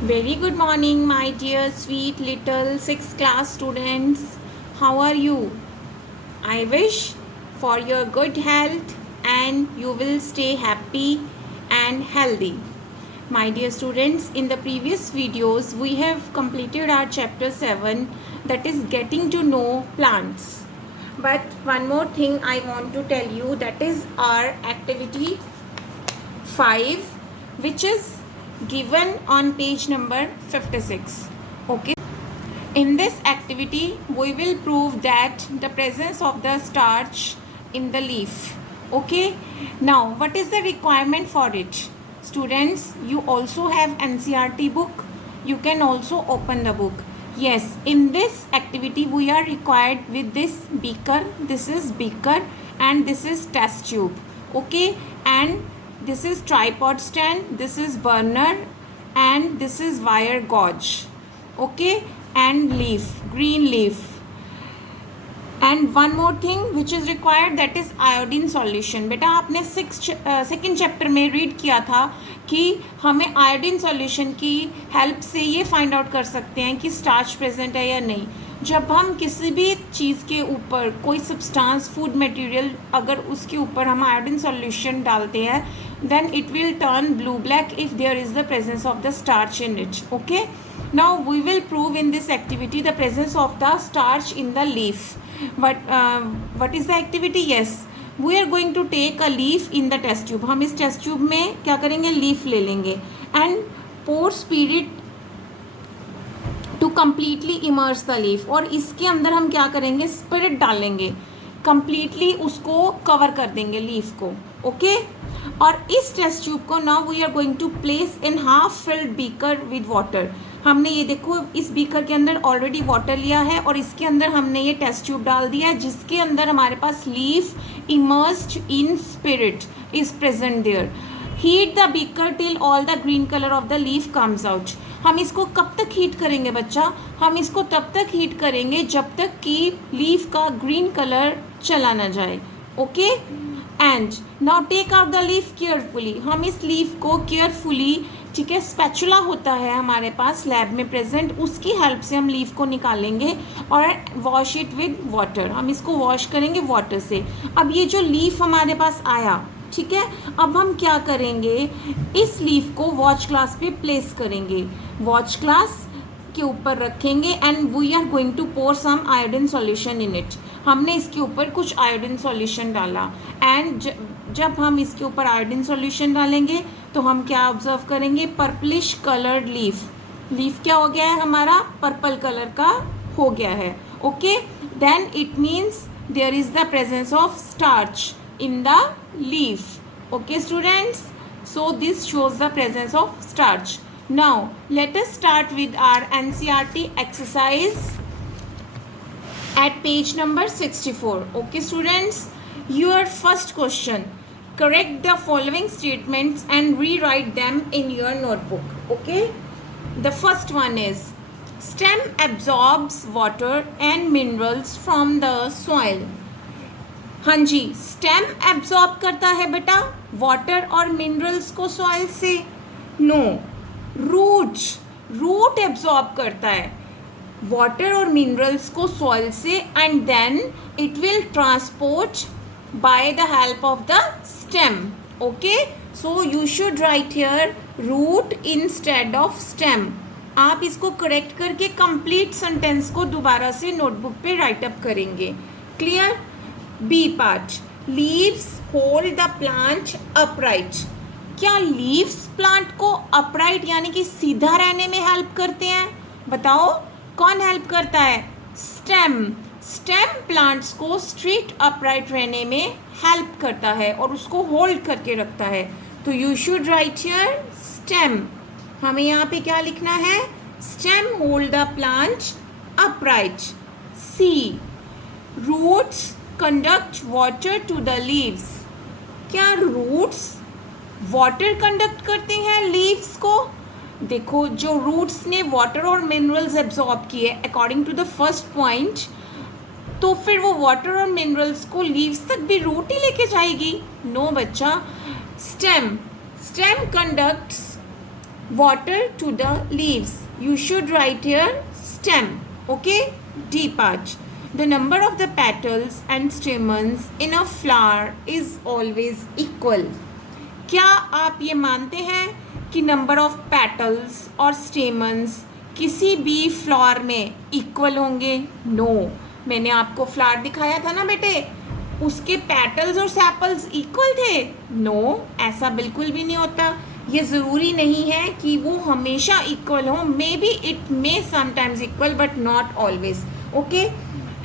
Very good morning, my dear sweet little 6th class students. How are you? I wish for your good health and you will stay happy and healthy. My dear students, in the previous videos, we have completed our chapter 7, that is getting to know plants. But one more thing I want to tell you, that is our activity 5, which is given on page number 56. Okay. In this activity, we will prove that the presence of the starch in the leaf. Okay. Now, what is the requirement for it? Students, you also have NCERT book. You can also open the book. Yes, in this activity, we are required with this beaker. This is beaker and this is test tube. Okay. And this is tripod stand, this is burner, and this is wire gauge. Okay. And leaf, green leaf. And one more thing which is required, that is iodine solution. बेटा आपने second chapter में read किया था कि हमें iodine solution की help से ये फाइंड आउट कर सकते हैं कि स्टार्च प्रेजेंट है या नहीं. जब हम किसी भी चीज़ के ऊपर कोई सब्सटेंस, फूड मटेरियल, अगर उसके ऊपर हम आयोडीन सॉल्यूशन डालते हैं, then it will turn blue black if there is the presence of the starch in it. Okay, now we will prove in this activity the presence of the starch in the leaf. What is the activity? Yes, we are going to take a leaf in the test tube. हम इस test tube में क्या करेंगे, leaf ले लेंगे and pour spirit to completely immerse the leaf. और इसके अंदर हम क्या करेंगे, spirit डालेंगे, completely उसको cover कर देंगे leaf को. Okay. और इस टेस्ट ट्यूब को now we are going to place in half filled beaker with water. हमने ये देखो इस बीकर के अंदर ऑलरेडी वाटर लिया है और इसके अंदर हमने ये टेस्ट ट्यूब डाल दिया है, जिसके अंदर हमारे पास leaf immersed in spirit is present there. Heat the beaker till all the green colour of the leaf comes out. हम इसको कब तक हीट करेंगे बच्चा, हम इसको तब तक हीट करेंगे जब तक कि लीफ का ग्रीन कलर चला ना जाए. Okay. And now take out the leaf carefully. हम इस लीफ को केयरफुली, ठीक है, स्पैचुला होता है हमारे पास लैब में प्रेजेंट, उसकी हेल्प से हम लीफ को निकालेंगे और वॉश इट विद वाटर. हम इसको वॉश करेंगे वाटर से. अब ये जो लीफ हमारे पास आया, ठीक है, अब हम क्या करेंगे, इस लीफ को वॉच ग्लास पे प्लेस करेंगे, वॉच ग्लास के ऊपर रखेंगे and we are going to pour some iodine solution in it. हमने इसके ऊपर कुछ आयोडीन सॉल्यूशन डाला एंड जब हम इसके ऊपर आयोडीन सॉल्यूशन डालेंगे तो हम क्या ऑब्जर्व करेंगे, पर्पलिश कलर्ड लीफ. लीफ क्या हो गया है हमारा, पर्पल कलर का हो गया है. Okay. Then it means there is the presence of starch in the leaf. Okay students, so this shows the presence of starch. Now let us start with our NCERT exercise at page number 64. Okay students, your first question, correct the following statements and rewrite them in your notebook. Okay, the first one is stem absorbs water and minerals from the soil. हाँ जी, stem absorb करता है बेटा water और minerals को soil से. No, root absorb करता है water और मिनरल्स को सॉइल से and then it will transport by the help of the stem. Okay, so you should write here root instead of stem. आप इसको करेक्ट करके कंप्लीट सेंटेंस को दोबारा से नोटबुक पे राइट अप करेंगे. Clear. B part, leaves hold the plant upright. क्या leaves plant को अपराइट यानी कि सीधा रहने में हेल्प करते हैं, बताओ कौन हेल्प करता है, स्टेम. स्टेम प्लांट्स को स्ट्रेट अपराइट रहने में हेल्प करता है और उसको होल्ड करके रखता है. तो you should write here stem. हमें यहाँ पे क्या लिखना है, stem hold the plant upright. See, roots conduct water to the leaves. क्या रूट्स वाटर कंडक्ट करते हैं लीव्स को. देखो जो रूट्स ने वाटर और मिनरल्स एब्जॉर्ब किए according to the first point, तो फिर वो वाटर और मिनरल्स को लीव्स तक भी रूट ही लेके जाएगी. नो बच्चा, stem conducts water to the leaves. You should write here stem. Okay, D part. The number of the petals and stamens in a flower is always equal. क्या आप ये मानते हैं कि नंबर ऑफ पेटल्स और stamens किसी भी flower में इक्वल होंगे? नो. मैंने आपको फ्लावर दिखाया था ना बेटे, उसके पेटल्स और सेपल्स इक्वल थे? नो, ऐसा बिल्कुल भी नहीं होता. ये ज़रूरी नहीं है कि वो हमेशा इक्वल हो. Maybe it may sometimes equal but not always. Okay,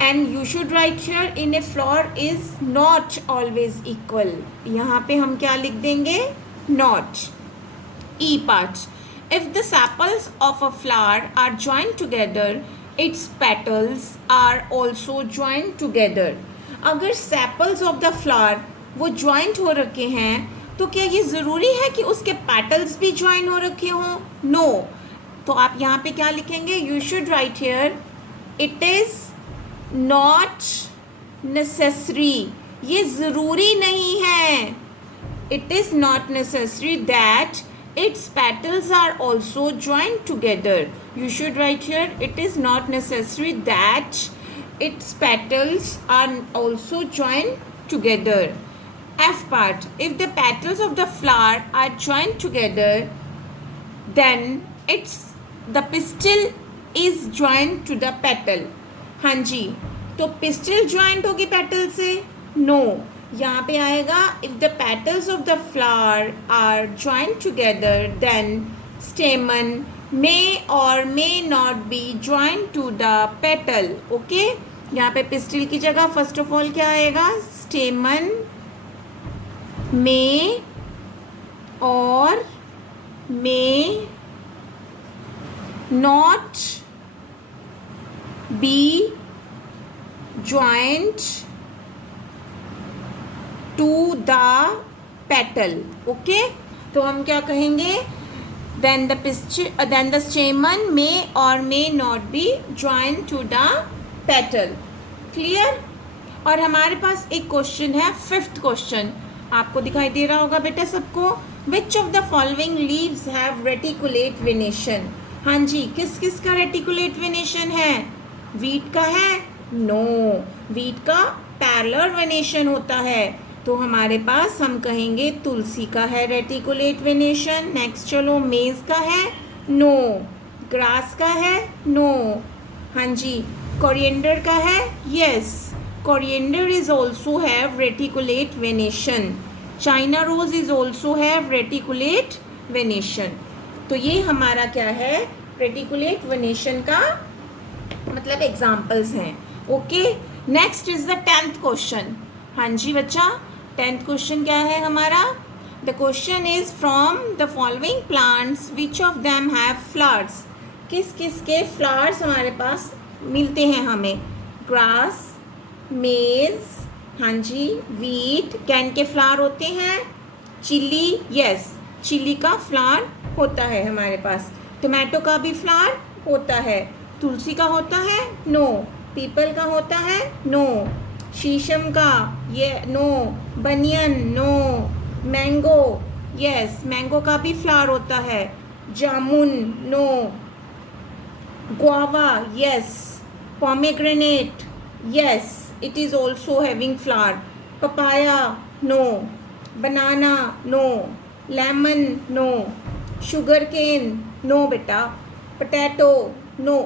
and you should write here in a flower is not always equal. यहाँ पे हम क्या लिख देंगे? Not. E part. If the sepals of a flower are joint together its petals are also joint together. अगर sepals of the flower वो joint हो रखे हैं तो क्या ये ज़रूरी है कि उसके पेटल्स भी ज्वाइन हो रखे हों? नो. तो आप यहाँ पे क्या लिखेंगे? You should write here it is not necessary. ये ज़रूरी नहीं है. It is not necessary that its petals are also joined together. You should write here it is not necessary that its petals are also joined together. F part. If the petals of the flower are joined together, then the pistil is joined to the petal. हाँ जी, तो pistil joined होगी petal से? No. यहाँ पे आएगा if the petals of the flower are joint together then stamen may और may not be joint to the petal. Okay, यहाँ पे पिस्टिल की जगह फर्स्ट ऑफ ऑल क्या आएगा? स्टेमन मे और may not be joint to the petal. Okay, तो हम क्या कहेंगे? देन द स्टेमन मे और may not be join to the petal. Clear? और हमारे पास एक क्वेश्चन है, फिफ्थ क्वेश्चन. आपको दिखाई दे रहा होगा बेटा सबको. विच of the following leaves have reticulate venation? हाँ जी, किस किस का रेटिकुलेट वेनेशन है? वीट का है? नो, वीट का पैरेलल वेनेशन होता है. तो हमारे पास हम कहेंगे तुलसी का है रेटिकुलेट वेनेशन. नेक्स्ट चलो, मेज का है? नो. ग्रास का है? नो. हाँ जी, कोरिएंडर का है? Yes, coriander is also have reticulate venation. China rose is also have reticulate venation. तो ये हमारा क्या है? रेटिकुलेट वेनेशन का मतलब एग्जाम्पल्स हैं. Okay, next is the 10th question. हाँ जी बच्चा, 10th क्वेश्चन क्या है हमारा? The question is from the following plants which of them have flowers. किस किस के फ्लावर्स हमारे पास मिलते हैं हमें? ग्रास, मेज, हाँ जी, वीट. कैन के फ्लावर होते हैं? चिली, यस, चिली का फ्लावर होता है हमारे पास. टमाटो का भी फ्लावर होता है. तुलसी का होता है? नो. पीपल का होता है? नो. शीशम का? ये no. Banyan? No. Mango? Yes, mango का भी फ्लावर होता है. Jamun? No. Guava? Yes. Pomegranate? Yes, it is also having flower. Papaya? No. Banana? No. Lemon? No. Sugar cane? No बेटा. पोटैटो? नो.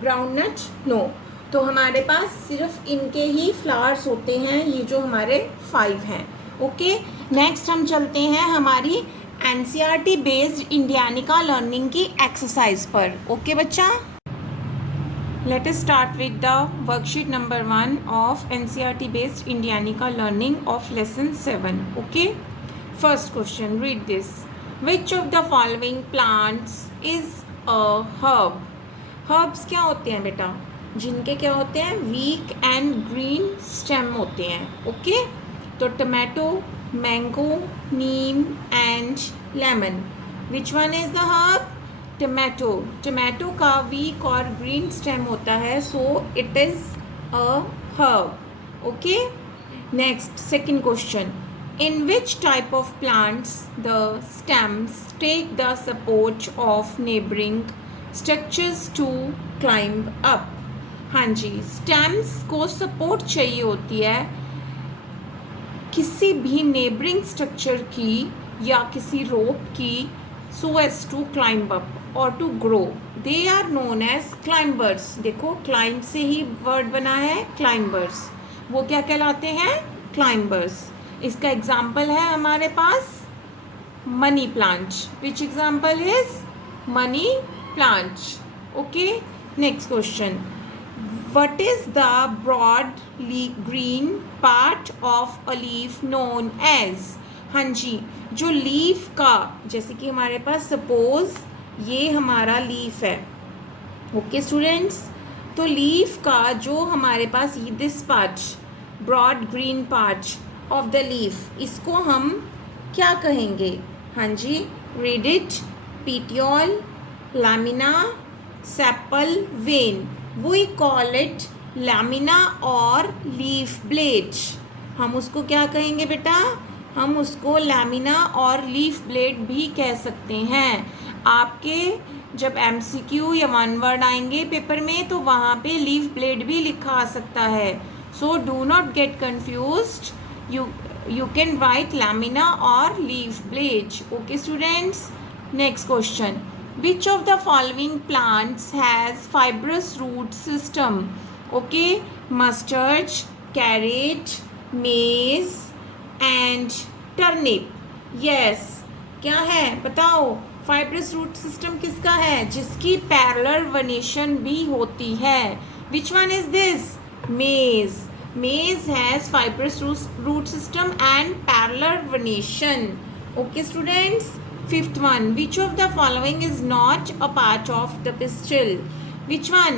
ग्राउंडनट? नो. तो हमारे पास सिर्फ इनके ही फ्लावर्स होते हैं, ये जो हमारे 5 हैं. ओके, नेक्स्ट हम चलते हैं हमारी एनसीईआरटी बेस्ड इंडियानिका लर्निंग की एक्सरसाइज पर. ओके बच्चा, let us start with the worksheet number 1 of NCERT based Indiannica learning of lesson 7. Okay, first question, read this. Which of the following plants is a herb? Herbs क्या होते हैं बेटा? जिनके क्या होते हैं? वीक एंड ग्रीन स्टेम होते हैं. ओके, तो tomato, mango, Neem and lemon. Which one is the herb? Tomato. Tomato का वीक और ग्रीन स्टेम होता है, so it is a herb. Okay, next second question. In which type of plants the stems take the support of neighboring structures to climb up? हाँ जी, stems को support चाहिए होती है किसी भी नेबरिंग स्ट्रक्चर की या किसी रोप की, so as to climb up और to grow. They are known as climbers. देखो क्लाइंब से ही वर्ड बना है क्लाइंबर्स. वो क्या कहलाते हैं? क्लाइंबर्स. इसका एग्जाम्पल है हमारे पास money plant. Which example is money plant. Okay, next question. What is the broad green part of a leaf known as? हाँ जी, जो लीफ का, जैसे कि हमारे पास सपोज ये हमारा लीफ है. ओके स्टूडेंट्स, तो लीफ का जो हमारे पास this part, broad green part of the leaf, इसको हम क्या कहेंगे? हाँ जी, read it. Petiole, lamina, sepal, vein. We call it lamina और लीफ ब्लेड. हम उसको क्या कहेंगे बेटा? हम उसको लैमिना और लीफ ब्लेड भी कह सकते हैं. आपके जब MCQ या वन वर्ड आएंगे पेपर में तो वहाँ पे लीफ ब्लेड भी लिखा आ सकता है. So do not get confused. You can write lamina और leaf blade. Okay students, next question. Which of the following plants has fibrous root system? Okay, mustard, carrot, maize and turnip. Yes, क्या है बताओ? fibrous root system किसका है? जिसकी parallel venation भी होती है. Which one is this? Maize. Maize has fibrous root system and parallel venation. Okay students. Fifth one. Which of the following is not a part of the pistil? Which one?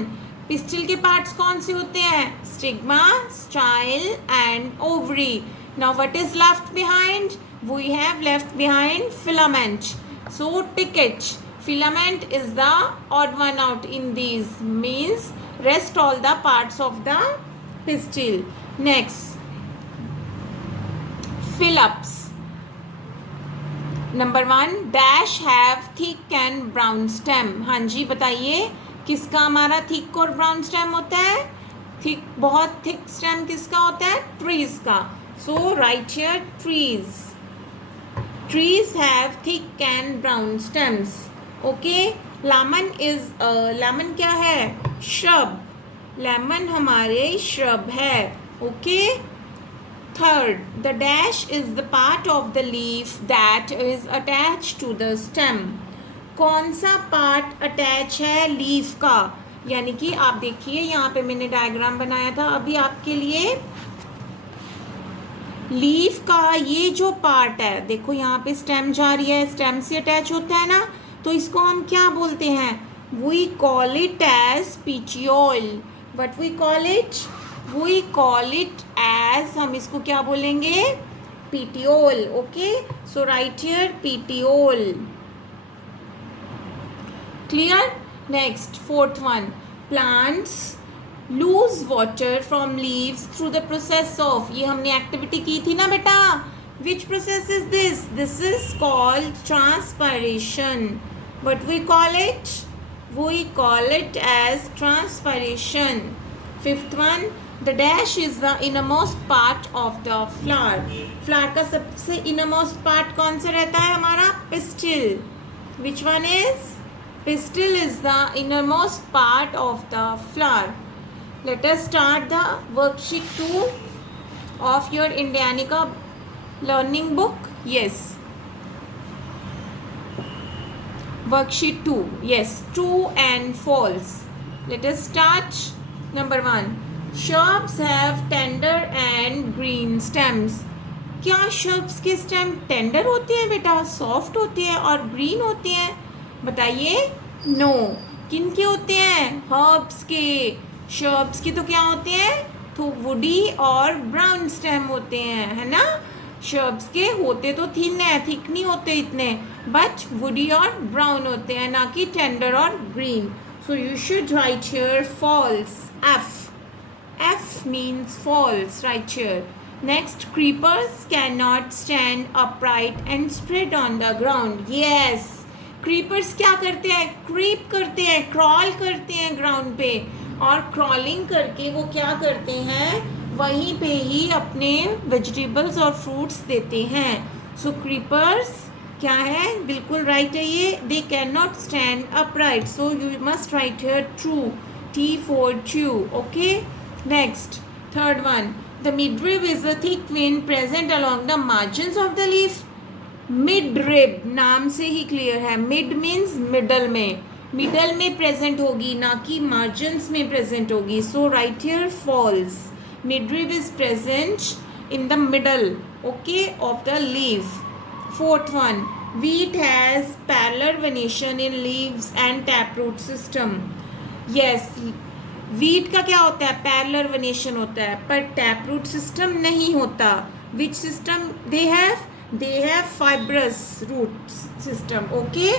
Pistil के parts कौन से होते हैं? Stigma, style and ovary. Now what is left behind? We have left behind filament. So tick it. Filament is the odd one out in these. Means rest all the parts of the pistil. Next, fill-ups. Number 1. Dash have thick and brown stem. हाँ जी बताइए, किसका हमारा thick और brown stem होता है? Thick, बहुत thick stem किसका होता है? ट्रीज का. So write here trees. Trees have thick and brown stems. Okay, lemon is, lemon क्या है? श्रब. लेमन हमारे श्रब है. Okay. Third, the dash is the part of the leaf that is attached to the stem. कौन सा part attach है leaf का? यानी कि आप देखिए यहाँ पे मैंने डायग्राम बनाया था अभी आपके लिए. लीफ का ये जो पार्ट है, देखो यहाँ पे स्टेम जा रही है, स्टेम से अटैच होता है ना, तो इसको हम क्या बोलते हैं? We call it as petiole. What we call it? We call it as, हम इसको क्या बोलेंगे? petiole. Okay, so right here petiole. Clear? Next, fourth one. Plants lose water from leaves through the process of, ये हमने activity की थी ना बेटा. Which process is this? This is called transpiration. What we call it? We call it as transpiration. Fifth one. The dash is the innermost part of the flower. Flower का सबसे innermost part कौन सा रहता है हमारा? Pistil. Which one is? Pistil is the innermost part of the flower. Let us start the worksheet 2 of your Indianica learning book. Yes. Worksheet 2. Yes, true and false. Let us start. Number 1. Shrubs have tender and green stems. क्या shrubs के stem tender होते हैं बेटा? Soft होते हैं और green होते हैं? बताइए. नो. किन के होते हैं? हर्ब्स के. shrubs के तो क्या होते हैं? तो वुडी और ब्राउन स्टेम होते हैं, है ना. shrubs के होते तो थिन है, थिक नहीं होते इतने, बट वुडी और ब्राउन होते हैं, ना कि टेंडर और green. So you should write here false. F means false right here. Next, creepers can not stand upright and spread on the ground. Yes, creepers क्या करते हैं? क्रीप करते हैं, क्रॉल करते हैं ग्राउंड पे, और क्रॉलिंग करके वो क्या करते हैं? वहीं पे ही अपने वेजिटेबल्स और फ्रूट्स देते हैं. सो क्रीपर्स क्या है? बिल्कुल राइट है ये. They can not stand upright, so you must write here true. T for true. Okay. Next, third one. The midrib is a thick vein present along the margins of the leaf. Midrib नाम से ही clear है. Mid means middle में, middle में present होगी, ना कि margins में प्रेजेंट होगी. So write here false. Midrib is present in the middle, okay, of the leaf. Fourth one. Wheat has parallel venation in leaves and taproot system. Yes, wheat का क्या होता है? parallel venation होता है, पर taproot system नहीं होता. Which system they have? They have fibrous root system. Okay,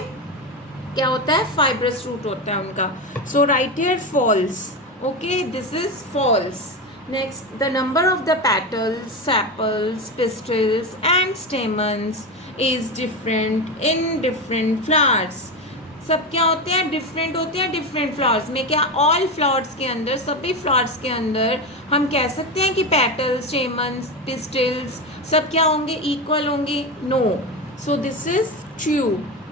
क्या होता है? fibrous root होता है उनका. So right here false. Okay, this is false. Next, the number of the petals, sepals, pistils and stamens is different in different flowers. सब क्या होते हैं? डिफरेंट होते हैं डिफरेंट फ्लावर्स में. क्या ऑल फ्लावर्स के अंदर, सभी फ्लावर्स के अंदर हम कह सकते हैं कि पेटल्स, स्टेमन्स, पिस्टिल्स सब क्या होंगे? इक्वल होंगे? No. So this is true.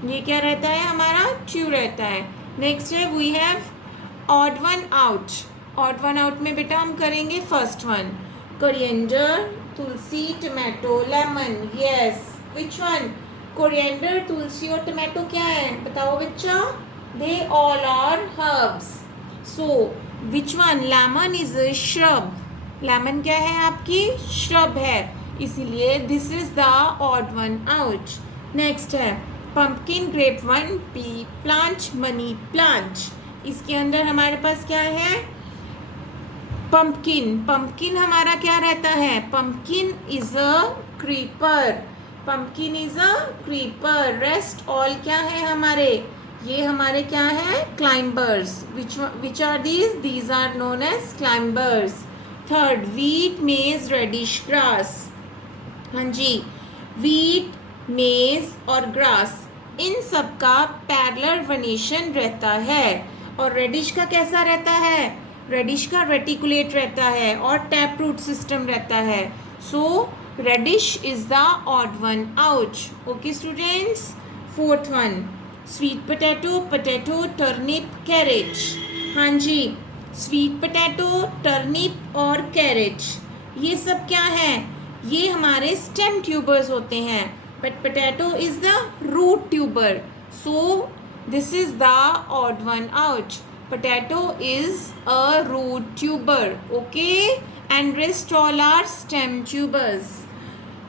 ये क्या रहता है? हमारा ट्रू रहता है. नेक्स्ट है, we have odd one out. Odd one out में बेटा हम करेंगे first one. Coriander, tulsi, tomato, lemon. Yes, which one? Coriander, tulsi और टोमेटो क्या है? बताओ बच्चा. They all are herbs. So which one? Lemon is a shrub. Lemon क्या है? आपकी श्रब है, इसीलिए this is the odd one out. Next है pumpkin, grapevine, pea plant, money plant. इसके अंदर हमारे पास क्या है? पंपकिन. पंपकिन हमारा क्या रहता है? Pumpkin is a creeper. Pumpkin is a creeper. Rest all क्या है हमारे? ये हमारे क्या है? Climbers. Which are these? These are known as climbers. Third, wheat, maize, radish, grass. हाँ जी, वीट, मेज और ग्रास, इन सब का पैरेलल वेनेशन रहता है. और रेडिश का कैसा रहता है? रेडिश का रेटिकुलेट रहता है और टैप रूट सिस्टम रहता है. So radish is the odd one out. Okay students. Fourth one, sweet potato, potato, turnip, carrot. हाँ जी, स्वीट पोटैटो, टर्निप और कैरेट, ये सब क्या है? ये हमारे स्टेम ट्यूबर्स होते हैं. But potato is the root tuber. So this is the odd one out. Potato is a root tuber, okay, and rest all are stem tubers.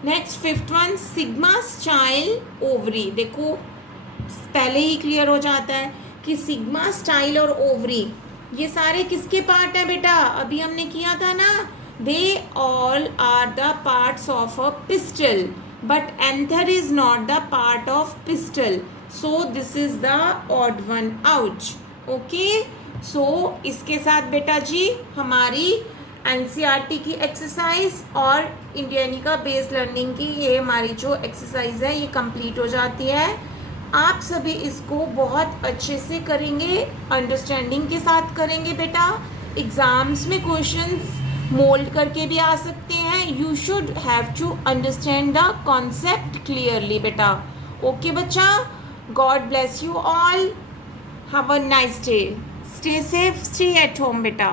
Next, fifth one, sigma style ovary. देखो पहले ही clear हो जाता है कि sigma style और ovary ये सारे किसके पार्ट हैं बेटा? अभी हमने किया था ना. They all are the parts of a pistil, but anther is not the part of pistil. So this is the odd one out. Okay. So इसके साथ बेटा जी हमारी एनसीईआरटी की एक्सरसाइज और इंडियनिका बेस्ड लर्निंग की ये हमारी जो एक्सरसाइज है ये कंप्लीट हो जाती है. आप सभी इसको बहुत अच्छे से करेंगे, अंडरस्टैंडिंग के साथ करेंगे बेटा. एग्ज़ाम्स में क्वेश्चंस मोल्ड करके भी आ सकते हैं. You should have to understand the concept clearly बेटा. ओके बच्चा. God bless you all. Have a nice day. Stay safe, stay at home, beta.